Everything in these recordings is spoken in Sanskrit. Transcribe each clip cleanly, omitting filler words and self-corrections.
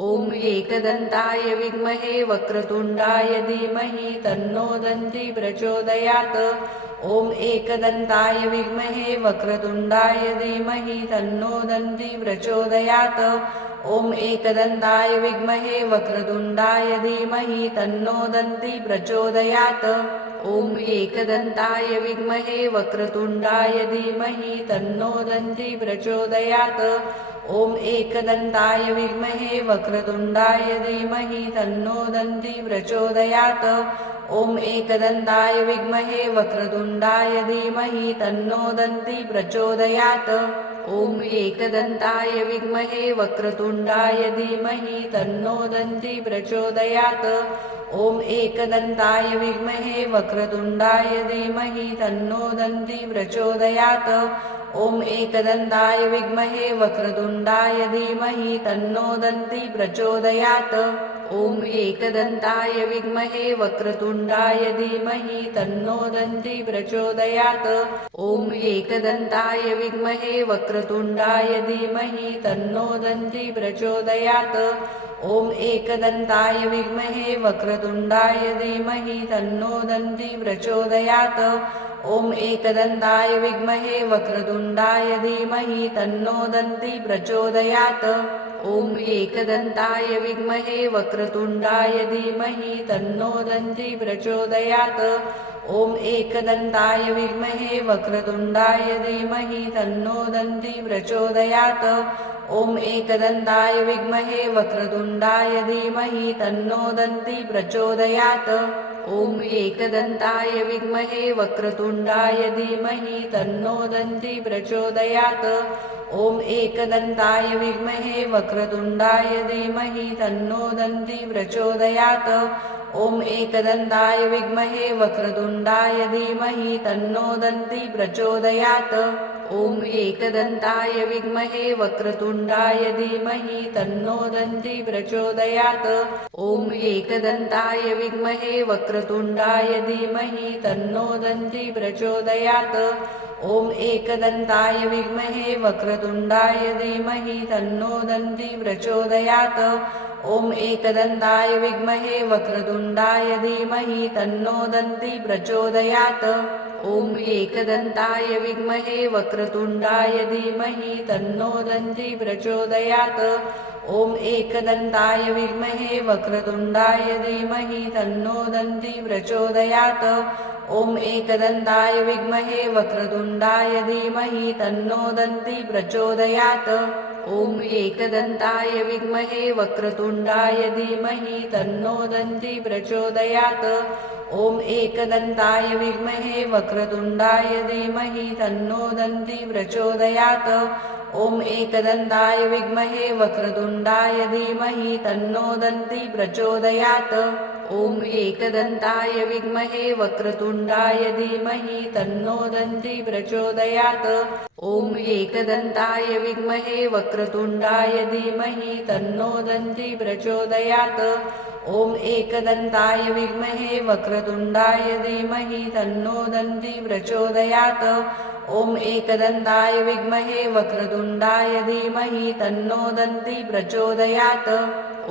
ॐ एकदन्ताय विद्महे वक्रतुण्डाय धीमहि तन्नो दन्ती प्रचोदयात्। ॐ एकदन्ताय विद्महे वक्रतुण्डाय धीमहि तन्नो दन्ती प्रचोदयात्। ॐ एकदन्ताय विद्महे वक्रतुण्डाय धीमहि तन्नो दन्ती प्रचोदयात्। ॐ एकदन्ताय विद्महे वक्रतुण्डाय धीमहि तन्नो दन्ती प्रचोदयात्। ॐ एकदन्ताय विद्महे वक्रतुण्डाय धीमहि तन्नो दन्ती प्रचोदयात्। ॐ एकदन्ताय विद्महे वक्रतुण्डाय धीमहि तन्नो दन्ती प्रचोदयात्। ॐ एकदन्ताय विद्महे वक्रतुण्डाय धीमहि तन्नो दन्ती प्रचोदयात्। ॐ एकदन्ताय विद्महे वक्रतुण्डाय धीमहि तन्नो दन्ती प्रचोदयात्। ॐ एकदन्ताय विद्महे वक्रतुण्डाय धीमहि तन्नो दन्ती प्रचोदयात्। ॐ एकदन्ताय विद्महे वक्रतुण्डाय धीमहि तन्नो दन्ती प्रचोदयात्। ॐ एकदन्ताय विद्महे वक्रतुण्डाय धीमहि तन्नो दन्ती प्रचोदयात्। ॐ एकदन्ताय विद्महे वक्रतुण्डाय धीमहि तन्नो दन्ती प्रचोदयात्। ॐ एकदन्ताय विद्महे वक्रतुण्डाय धीमहि तन्नो दन्ती प्रचोदयात्। ॐ एकदन्ताय विद्महे वक्रतुण्डाय धीमहि तन्नो दन्ती प्रचोदयात्। ॐ एकदन्ताय विद्महे वक्रतुण्डाय धीमहि तन्नो दन्ती प्रचोदयात्। ॐ एकदन्ताय विद्महे वक्रतुण्डाय धीमहि तन्नो दन्ती प्रचोदयात्। ॐ एकदन्ताय विद्महे वक्रतुण्डाय धीमहि तन्नो दन्ती प्रचोदयात्। ॐ एकदन्ताय विद्महे वक्रतुण्डाय धीमहि तन्नो दन्ती प्रचोदयात्। ॐ एकदन्ताय विद्महे वक्रतुण्डाय धीमहि तन्नो दन्ती प्रचोदयात्। ॐ एकदन्ताय विद्महे वक्रतुण्डाय धीमहि तन्नो दन्ती प्रचोदयात्। ॐ एकदन्ताय विद्महे वक्रतुण्डाय धीमहि तन्नो दन्ती प्रचोदयात्। ॐ एकदन्ताय विद्महे वक्रतुण्डाय धीमहि तन्नो दन्ती प्रचोदयात्। ॐ एकदन्ताय विद्महे वक्रतुण्डाय धीमहि तन्नो दन्ती प्रचोदयात्। ॐ एकदन्ताय विद्महे वक्रतुण्डाय धीमहि तन्नो दन्ती प्रचोदयात्। ॐ एकदन्ताय विद्महे वक्रतुण्डाय धीमहि तन्नो दन्ती प्रचोदयात्। ॐ एकदन्ताय विद्महे वक्रतुण्डाय धीमहि तन्नो दन्ती प्रचोदयात्। ॐ एकदन्ताय विद्महे वक्रतुण्डाय धीमहि तन्नो दन्ती प्रचोदयात्। ॐ एकदन्ताय विद्महे वक्रतुण्डाय धीमहि तन्नो दन्ती प्रचोदयात्। ॐ एकदन्ताय विद्महे वक्रतुण्डाय धीमहि तन्नो दन्ती प्रचोदयात्। ॐ एकदन्ताय विद्महे वक्रतुण्डाय धीमहि तन्नो दन्ती प्रचोदयात्। ॐ एकदन्ताय विद्महे वक्रतुण्डाय धीमहि तन्नो दन्ती प्रचोदयात्। ॐ एकदन्ताय विद्महे वक्रतुण्डाय धीमहि तन्नो दन्ती प्रचोदयात्। ॐ एकदन्ताय विद्महे वक्रतुण्डाय धीमहि तन्नो दन्ती प्रचोदयात्।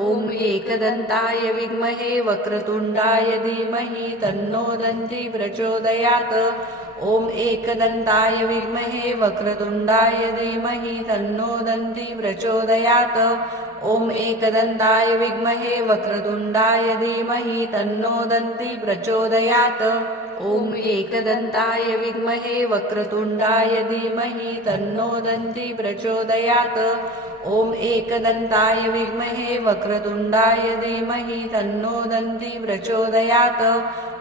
ॐ एकदन्ताय विद्महे वक्रतुण्डाय धीमहि तन्नो दन्ती प्रचोदयात्। ॐ एकदन्ताय विद्महे वक्रतुण्डाय धीमहि तन्नो दन्ती प्रचोदयात्। ॐ एकदन्ताय विद्महे वक्रतुण्डाय धीमहि तन्नो दन्ती प्रचोदयात्। ॐ एकदन्ताय विद्महे वक्रतुण्डाय धीमहि तन्नो दन्ती प्रचोदयात्। ॐ एकदन्ताय विद्महे वक्रतुण्डाय धीमहि तन्नो दन्ती प्रचोदयात्।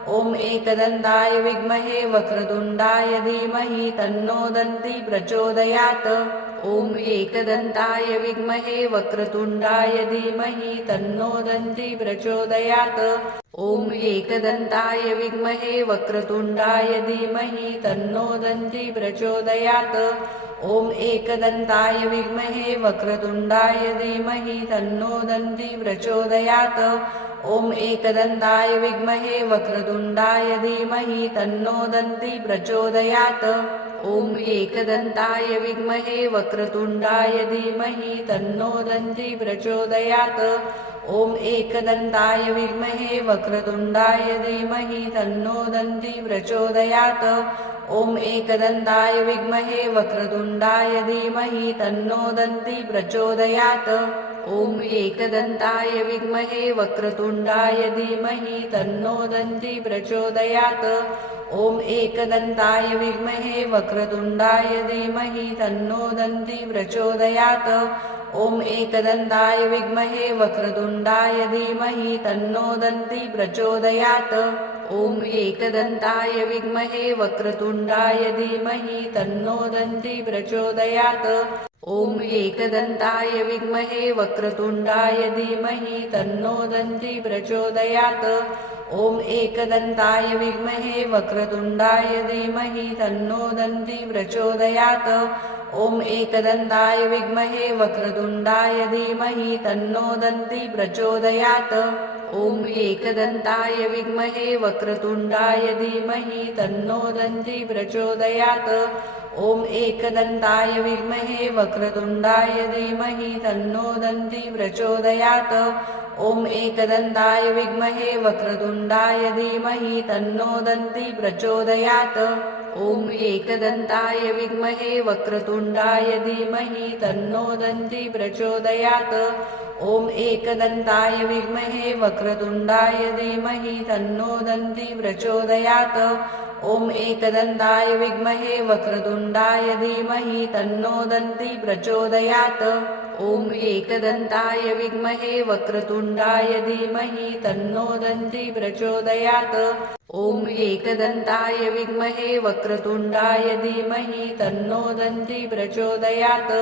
ॐ एकदन्ताय विद्महे वक्रतुण्डाय धीमहि तन्नो दन्ती प्रचोदयात्। ॐ एकदन्ताय विद्महे वक्रतुण्डाय धीमहि तन्नो दन्ती प्रचोदयात्। ॐ एकदन्ताय विद्महे वक्रतुण्डाय धीमहि तन्नो दन्ती प्रचोदयात्। ॐ एकदन्ताय विद्महे वक्रतुण्डाय धीमहि तन्नो दन्ती प्रचोदयात्। ॐ एकदन्ताय विद्महे वक्रतुण्डाय धीमहि तन्नो दन्ती प्रचोदयात्। ॐ एकदन्ताय विद्महे वक्रतुण्डाय धीमहि तन्नो दन्ती प्रचोदयात् ॐ एकदन्ताय विद्महे वक्रतुण्डाय धीमहि तन्नो दन्ती प्रचोदयात् ॐ एकदन्ताय विद्महे वक्रतुण्डाय धीमहि तन्नो दन्ती प्रचोदयात् ॐ एकदन्ताय विद्महे वक्रतुण्डाय धीमहि तन्नो दन्ती प्रचोदयात् ॐ एकदन्ताय विद्महे वक्रतुण्डाय धीमहि तन्नो दन्ती प्रचोदयात् ॐ एकदन्ताय विद्महे वक्रतुण्डाय धीमहि तन्नो दन्ती प्रचोदयात् ॐ एकदन्ताय विद्महे वक्रतुण्डाय धीमहि तन्नो दन्ती प्रचोदयात् ॐ एकदन्ताय विद्महे वक्रतुण्डाय धीमहि तन्नो दन्ती प्रचोदयात् ॐ एकदन्ताय विद्महे वक्रतुण्डाय धीमहि तन्नो दन्ती प्रचोदयात् ॐ एकदन्ताय विद्महे वक्रतुण्डाय धीमहि तन्नो दन्ती प्रचोदयात् ॐ एकदन्ताय विद्महे वक्रतुण्डाय धीमहि तन्नो दन्ती प्रचोदयात् ॐ एकदन्ताय विद्महे वक्रतुण्डाय धीमहि तन्नो दन्ती प्रचोदयात् ॐ एकदन्ताय विद्महे वक्रतुण्डाय धीमहि तन्नो दन्ती प्रचोदयात् ॐ एकदन्ताय विद्महे वक्रतुण्डाय धीमहि तन्नो दन्ती प्रचोदयात् ॐ एकदन्ताय विद्महे वक्रतुण्डाय धीमहि तन्नो दन्ती प्रचोदयात् ॐ एकदन्ताय विद्महे वक्रतुण्डाय धीमहि तन्नो दन्ती प्रचोदयात् ॐ एकदन्ताय विद्महे वक्रतुण्डाय धीमहि तन्नो दन्ती प्रचोदयात् ॐ एकदन्ताय विद्महे वक्रतुण्डाय धीमहि तन्नो दन्ती प्रचोदयात्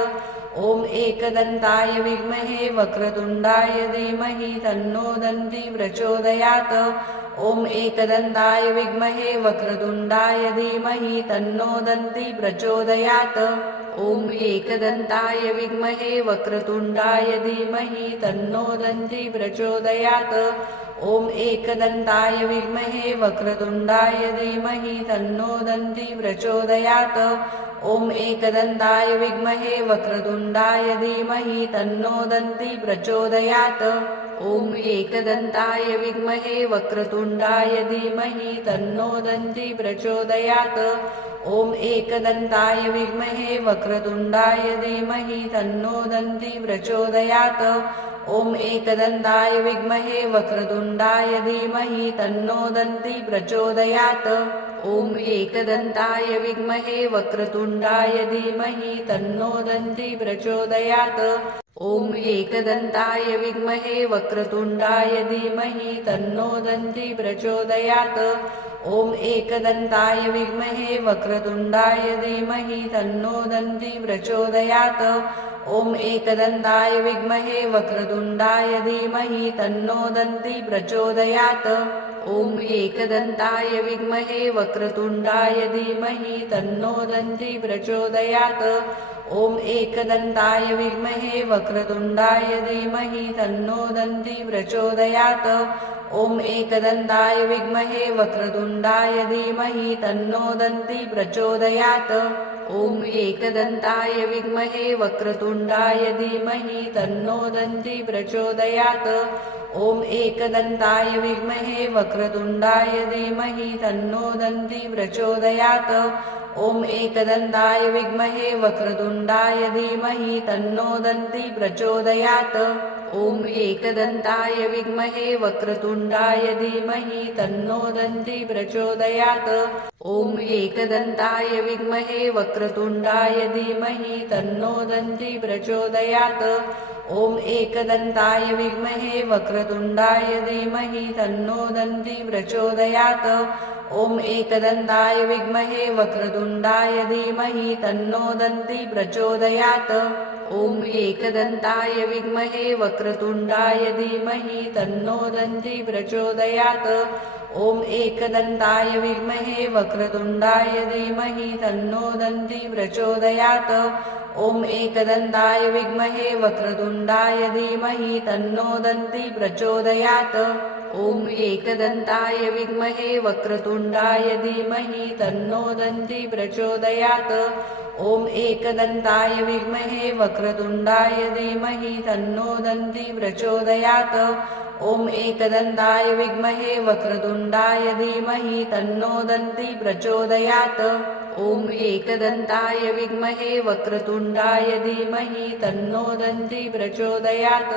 ॐ एकदन्ताय विद्महे वक्रतुण्डाय धीमहि तन्नो दन्ती प्रचोदयात् ॐ एकदन्ताय विद्महे वक्रतुण्डाय धीमहि तन्नो दन्ती प्रचोदयात् ॐ एकदन्ताय विद्महे वक्रतुण्डाय धीमहि तन्नो दन्ती प्रचोदयात् ॐ एकदन्ताय विद्महे वक्रतुण्डाय धीमहि तन्नो दन्ती प्रचोदयात् ॐ एकदन्ताय विद्महे वक्रतुण्डाय धीमहि तन्नो दन्ती प्रचोदयात् ॐ एकदन्ताय विद्महे वक्रतुण्डाय धीमहि तन्नो दन्ती प्रचोदयात् ॐ एकदन्ताय विद्महे वक्रतुण्डाय धीमहि तन्नो दन्ती प्रचोदयात् ॐ एकदन्ताय विद्महे वक्रतुण्डाय धीमहि तन्नो दन्ती प्रचोदयात् ॐ एकदन्ताय विद्महे वक्रतुण्डाय धीमहि तन्नो दन्ती प्रचोदयात् ॐ एकदन्ताय विद्महे वक्रतुण्डाय धीमहि तन्नो दन्ती प्रचोदयात् ॐ एकदन्ताय विद्महे वक्रतुण्डाय धीमहि तन्नो दन्ती प्रचोदयात् ॐ एकदन्ताय विद्महे वक्रतुण्डाय धीमहि तन्नो दन्ती प्रचोदयात् ॐ एकदन्ताय विद्महे वक्रतुण्डाय धीमहि तन्नो दन्ती प्रचोदयात् ॐ एकदन्ताय विद्महे वक्रतुण्डाय धीमहि तन्नो दन्ती प्रचोदयात् ॐ एकदन्ताय विद्महे वक्रतुण्डाय धीमहि तन्नो दन्ती प्रचोदयात् ॐ एकदन्ताय विद्महे वक्रतुण्डाय धीमहि तन्नो दन्ती प्रचोदयात् ॐ एकदन्ताय विद्महे वक्रतुण्डाय धीमहि तन्नो दन्ती प्रचोदयात् ॐ एकदन्ताय विद्महे वक्रतुण्डाय धीमहि तन्नो दन्ती प्रचोदयात् ॐ एकदन्ताय विद्महे वक्रतुण्डाय धीमहि तन्नो दन्ती प्रचोदयात् ॐ एकदन्ताय विद्महे वक्रतुण्डाय धीमहि तन्नो दन्ती प्रचोदयात् ॐ एकदन्ताय विद्महे वक्रतुण्डाय धीमहि तन्नो दन्ती प्रचोदयात् ॐ एकदन्ताय विद्महे वक्रतुण्डाय धीमहि तन्नो दन्ती प्रचोदयात् ॐ एकदन्ताय विद्महे वक्रतुण्डाय धीमहि तन्नो दन्ती प्रचोदयात् ॐ एकदन्ताय विद्महे वक्रतुण्डाय धीमहि तन्नो दन्ती प्रचोदयात् ॐ एकदन्ताय विद्महे वक्रतुण्डाय धीमहि तन्नो दन्ती प्रचोदयात् ॐ एकदन्ताय विद्महे वक्रतुण्डाय धीमहि तन्नो दन्ती प्रचोदयात् ॐ एकदन्ताय विद्महे वक्रतुण्डाय धीमहि तन्नो दन्ती प्रचोदयात् ॐ एकदन्ताय विद्महे वक्रतुण्डाय धीमहि तन्नो दन्ती प्रचोदयात् ॐ एकदन्ताय विद्महे वक्रतुण्डाय धीमहि तन्नो दन्ती प्रचोदयात्।